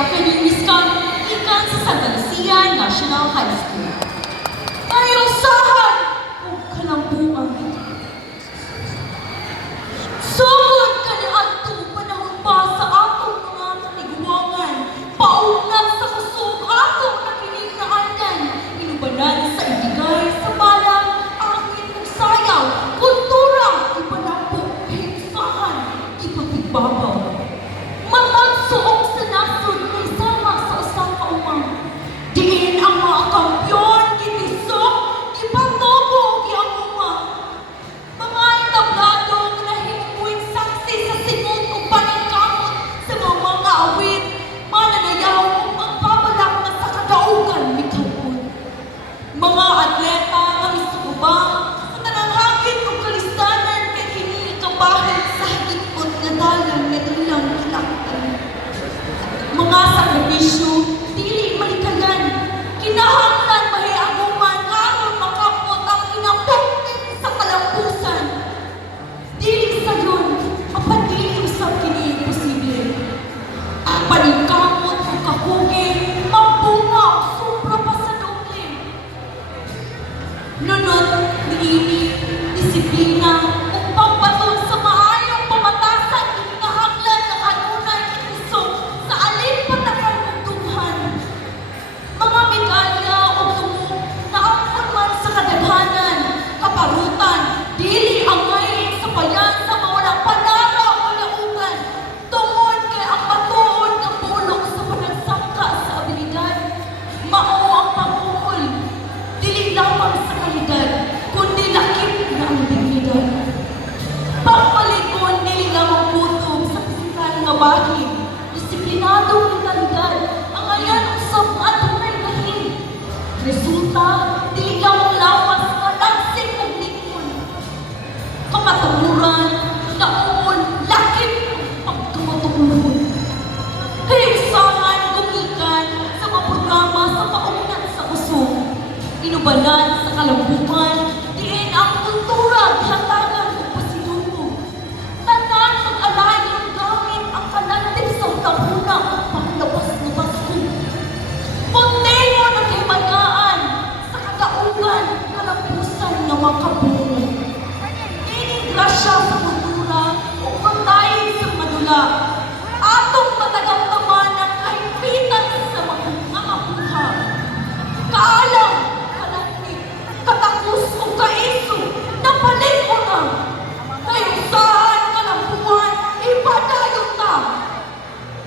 kaya kalinis ka ikan sa Santa Lucia National High School. Kaya usahan o kalambuan. Sugod ka ni Adto panahon pa sa atong mga katiguangan, paunat sa kusog atong nakinig na andan, inubanan sa itigay sa balang, angin ng sayaw, kultura, ipanampo, himsahan, ipapigbabaw. Matagsuong sa nasod na isama sa usang kaumang. Diin ang mga kampyon, itisok, ipatubo, iamuma. Mga entablado na himuin saksi sa singot o paningkamot sa mga awit, mananayaw o magbabalak na sa kadaugan mikapon. Mga atleta na misubang sa tananghagin o kalistanan kay kinikabahid sa higit na dalang na ilang kilaktan. Mga sakripisyo, dili malikayan, kinahanglan mahiaguman aron makapot ang kinapungtin sa kalampusan. Dili sa yun, apan dili usab kini posible. Ang paningkamot o kahugi, magbunga o sobra pa sa doble. Nunod, niini, disiplina, o pagbaton sa maayong pamatasan, kinahanglan ng kanunay itisok sa alin patakan ng tunghan. Mga medalya o tumo na ang man sa kadaghanan, kaparutan, dili ang ngayon sa bayan sa mawalang panara o laugan. Tungod kay ang patuod ng bulok sa panagsangka sa abilidad. Mao ang pangungol, dili lamang sa kalidad, kundi lakip na ang dignidad. Pagpalikon, dili lamang putob sa pisikal nga bahid, disiplinadong mentalidad, ang ayan usab nga tunay lahin. Resulta, dili lamang lawas nga lansing og likon. Kamatuguran, daon, lakip ang pagkamatuguran. Kaya usahan, gumikan sa mga programa sa kaunat sa usog. Inubanan sa kalambukan, diin ang kultura, hatagan o pasidungo. Tanan ang alayon gamit ang kalantip sa tahuna o